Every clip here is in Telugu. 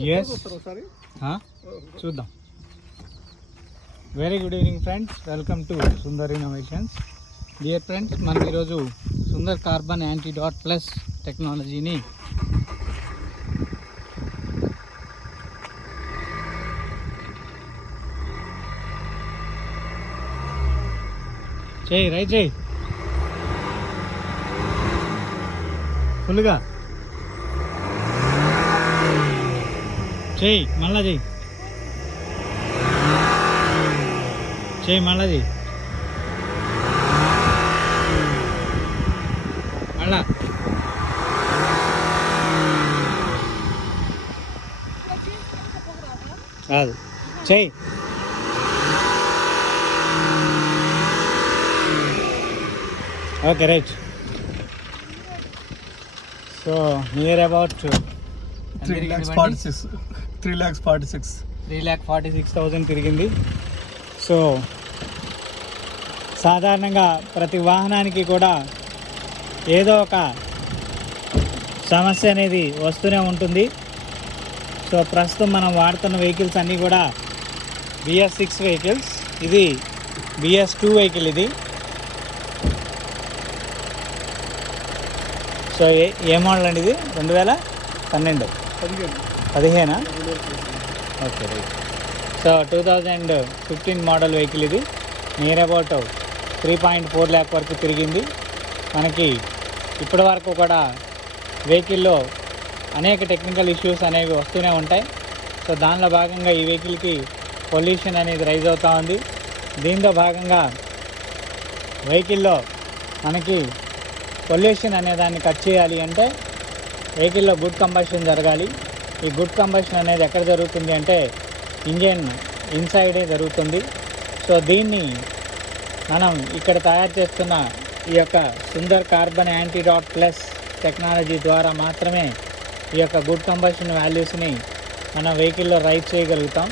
ఎస్ చూద్దాం. Very good evening friends, welcome to Sundar innovations. Dear friends, మనం ఈరోజు Sundar carbon anti dot plus టెక్నాలజీని చేయి రైట్ చేయి ఫుల్గా చేయి మళ్ళా చేయి మళ్ళా మళ్ళా కాదు చేయి. Okay right. So near about 3,46,000 తిరిగింది. సో సాధారణంగా ప్రతి వాహనానికి కూడా ఏదో ఒక సమస్య అనేది వస్తూనే ఉంటుంది. సో ప్రస్తుతం మనం వాడుతున్న వెహికల్స్ అన్నీ కూడా BS6 వెహికల్స్. ఇది BS2 వెహికల్. ఇది సో ఏ మోడల్ అండి? ఇది 2012 15 okay right. So 2015 model vehicle. ఇది నియర్ అబౌట్ 3.4 lakh వరకు తిరిగింది. మనకి ఇప్పటి వరకు కూడా వెహికల్లో అనేక టెక్నికల్ ఇష్యూస్ అనేవి వస్తూనే ఉంటాయి. సో దానిలో భాగంగా ఈ వెహికల్కి పొల్యూషన్ అనేది రైజ్ అవుతూ ఉంది. దీంతో భాగంగా వెహికల్లో మనకి పొల్యూషన్ అనే దాన్ని కట్ చేయాలి అంటే వెహికల్లో గుడ్ కంబషన్ జరగాలి. ఈ గుడ్ కంబషన్ అనేది ఎక్కడ జరుగుతుంది అంటే ఇంజన్ ఇన్సైడే జరుగుతుంది. సో దీన్ని మనం ఇక్కడ తయారు చేస్తున్న ఈ యొక్క Sundar carbon anti dot plus technology ద్వారా మాత్రమే ఈ యొక్క గుడ్ కంబషన్ వాల్యూస్ని మన వెహికల్లో రైజ్ చేయగలుగుతాం.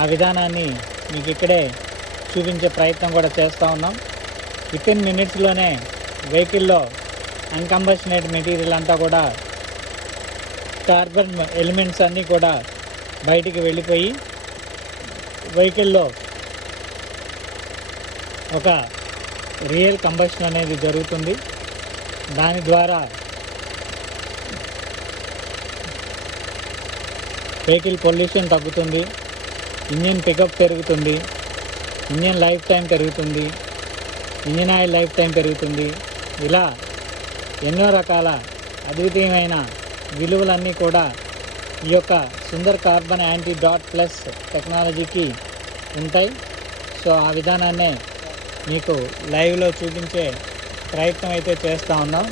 ఆ విధానాన్ని మీకు ఇక్కడే చూపించే ప్రయత్నం కూడా చేస్తూ ఉన్నాం. వితిన్ మినిట్స్లోనే వెహికల్లో అన్కంబషనేట్ మెటీరియల్ అంతా కూడా కార్బన్ ఎలిమెంట్స్ అన్నీ కూడా బయటికి వెళ్ళిపోయి వెహికల్లో ఒక రియల్ కంబషన్ అనేది జరుగుతుంది. దాని ద్వారా వెహికల్ పొల్యూషన్ తగ్గుతుంది, ఇంజిన్ పికప్ పెరుగుతుంది, ఇంజిన్ లైఫ్ టైం పెరుగుతుంది, ఇంజిన్ ఆయిల్ లైఫ్ టైం పెరుగుతుంది. ఇలా ఎన్నో రకాల అద్వితీయమైన విలువలన్నీ కూడా ఈ యొక్క Sundar carbon anti dot plus టెక్నాలజీకి ఉంటాయి. సో ఆ విధానాన్నే మీకు లైవ్లో చూపించే ప్రయత్నం అయితే చేస్తూ ఉన్నాం.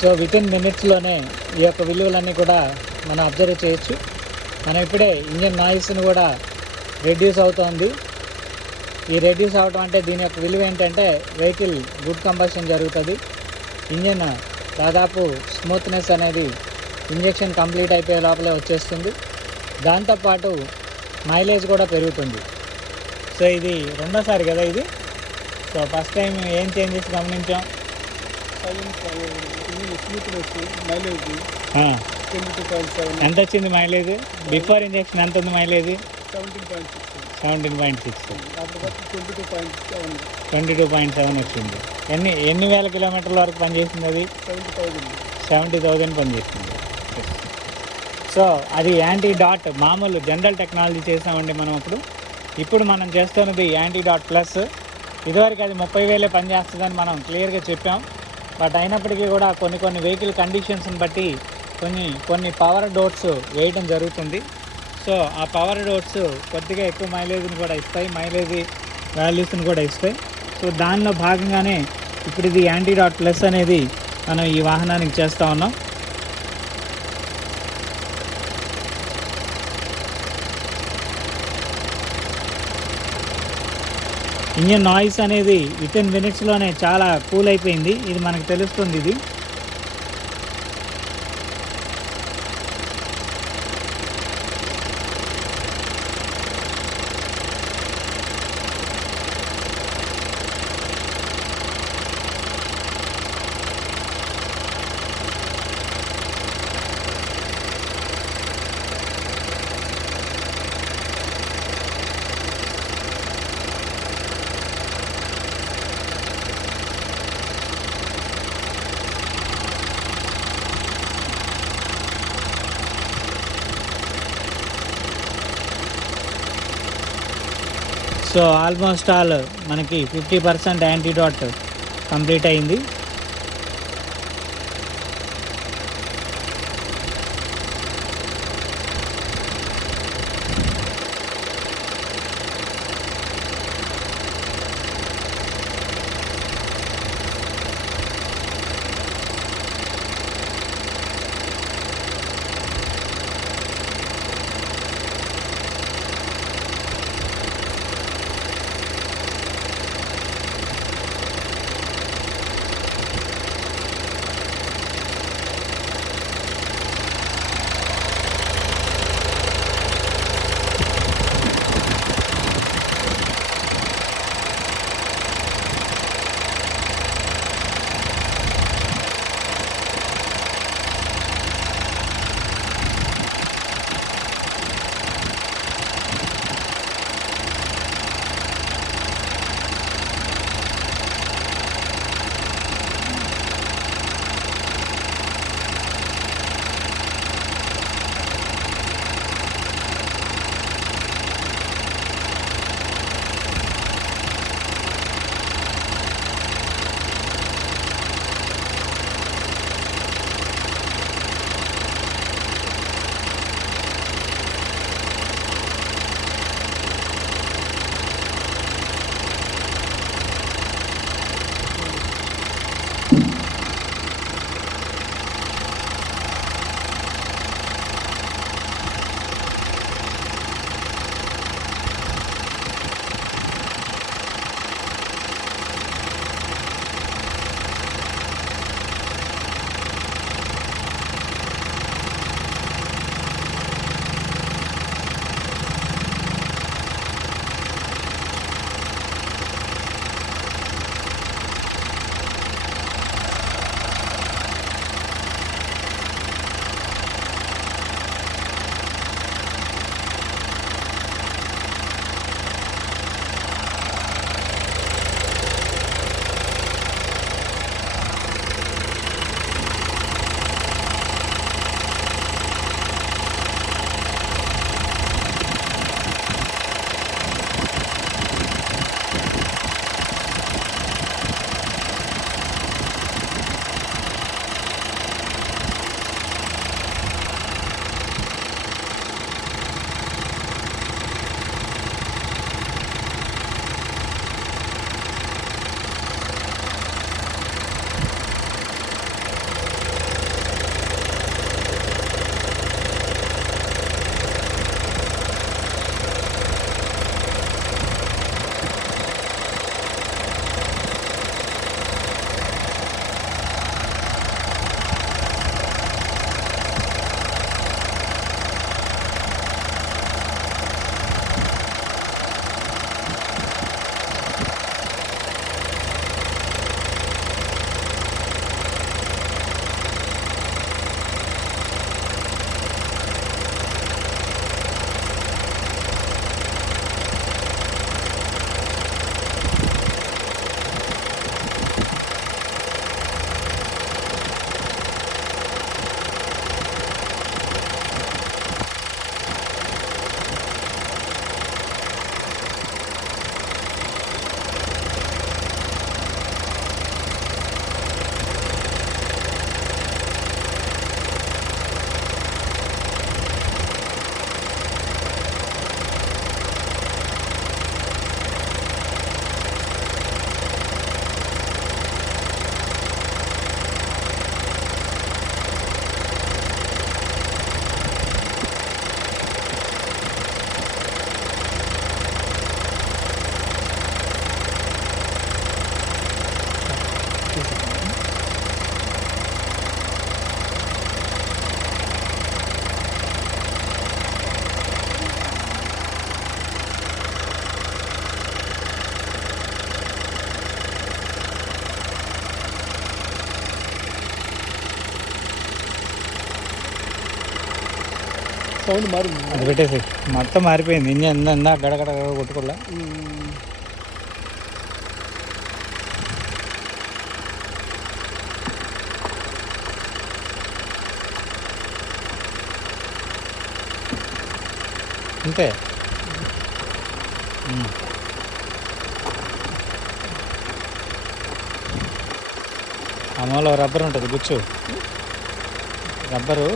సో వితిన్ మినిట్స్లోనే ఈ యొక్క విలువలన్నీ కూడా మనం అబ్జర్వ్ చేయొచ్చు. మనం ఇప్పుడే ఇంజన్ నాయిస్ని కూడా రెడ్యూస్ అవుతోంది. ఈ రెడ్యూస్ అవటం అంటే దీని యొక్క విలువ ఏంటంటే వెహికల్ గుడ్ కంబషన్ జరుగుతుంది. ఇంజన్ దాదాపు స్మూత్నెస్ అనేది ఇంజెక్షన్ కంప్లీట్ అయిపోయే లోపలే వచ్చేస్తుంది. దాంతోపాటు మైలేజ్ కూడా పెరుగుతుంది. సో ఇది రెండోసారి కదా ఇది. సో ఫస్ట్ టైం ఏం చేంజెస్ గమనించాం? ఎంత వచ్చింది మైలేజ్? బిఫోర్ ఇంజెక్షన్ ఎంత ఉంది మైలేజ్? 17.6 22.7 వచ్చింది. ఎన్ని వేల కిలోమీటర్ల వరకు పనిచేసింది అది? 70,000 పనిచేసింది. సో అది యాంటీ డాట్ మామూలు జనరల్ టెక్నాలజీ చేసామండి మనం ఇప్పుడు మనం చేస్తున్నది యాంటీ డాట్ ప్లస్. ఇదివరకు అది 30,000 పనిచేస్తుందని మనం క్లియర్గా చెప్పాం. బట్ అయినప్పటికీ కూడా కొన్ని వెహికల్ కండిషన్స్ని బట్టి కొన్ని పవర్ డోట్స్ వేయడం జరుగుతుంది. సో ఆ పవర్ డోట్స్ కొద్దిగా ఎక్కువ మైలేజ్ని కూడా ఇస్తాయి, మైలేజ్ వాల్యూస్ని కూడా ఇస్తాయి. సో దానిలో భాగంగానే ఇప్పుడు ఇది యాంటీ డాట్ ప్లస్ అనేది మనం ఈ వాహనానికి చేస్తూ ఉన్నాం. ఇంజన్ నాయిస్ అనేది వితిన్ మినిట్స్లోనే చాలా కూల్ అయిపోయింది. ఇది మనకు తెలుస్తుంది. ఇది సో ఆల్మోస్ట్ ఆల్ మనకి 50% యాంటీడాట్ కంప్లీట్ అయింది. సౌండ్ మారింది. అది పెట్టేసి మొత్తం మారిపోయింది. ఇంజన్ ఎంత గడగడ కొట్టుకోలే. అంతే. అమ్మలో రబ్బర్ ఉంటుంది గుచ్చు రబ్బరు.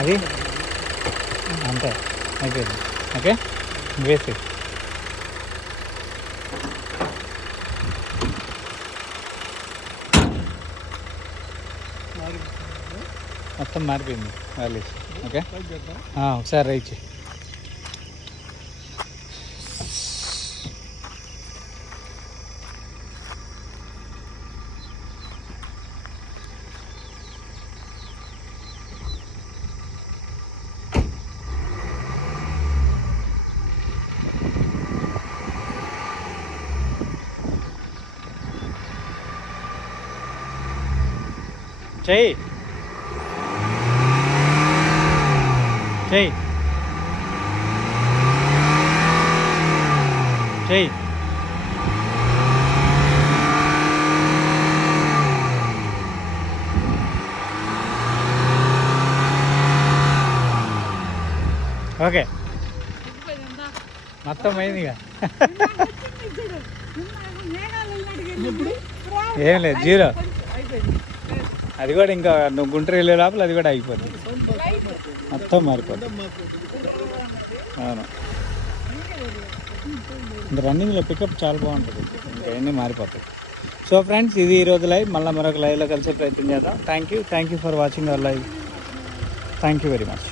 అది అంతే అయిపోయింది. ఓకే వేసి మొత్తం మారిపోయింది వాలీస్. ఓకే ఒకసారి రైట్ చేయి. చెయ్యి చెయ్యి చెయ్యి. ఓకే మొత్తం అయిందిగా. ఏం లేదు జీరో. అది కూడా ఇంకా నువ్వు గుంటూరు వెళ్ళే లోపల అది కూడా అయిపోద్ది. మొత్తం మారిపోద్ది. అవును ఇంకా రన్నింగ్లో పికప్ చాలా బాగుంటుంది. ఇంకా అన్నీ మారిపోతాయి. సో ఫ్రెండ్స్ ఇది ఈరోజు లైవ్. మళ్ళీ మరొక లైవ్లో కలిసే ప్రయత్నం చేద్దాం. Thank you for watching our live. Thank you very much.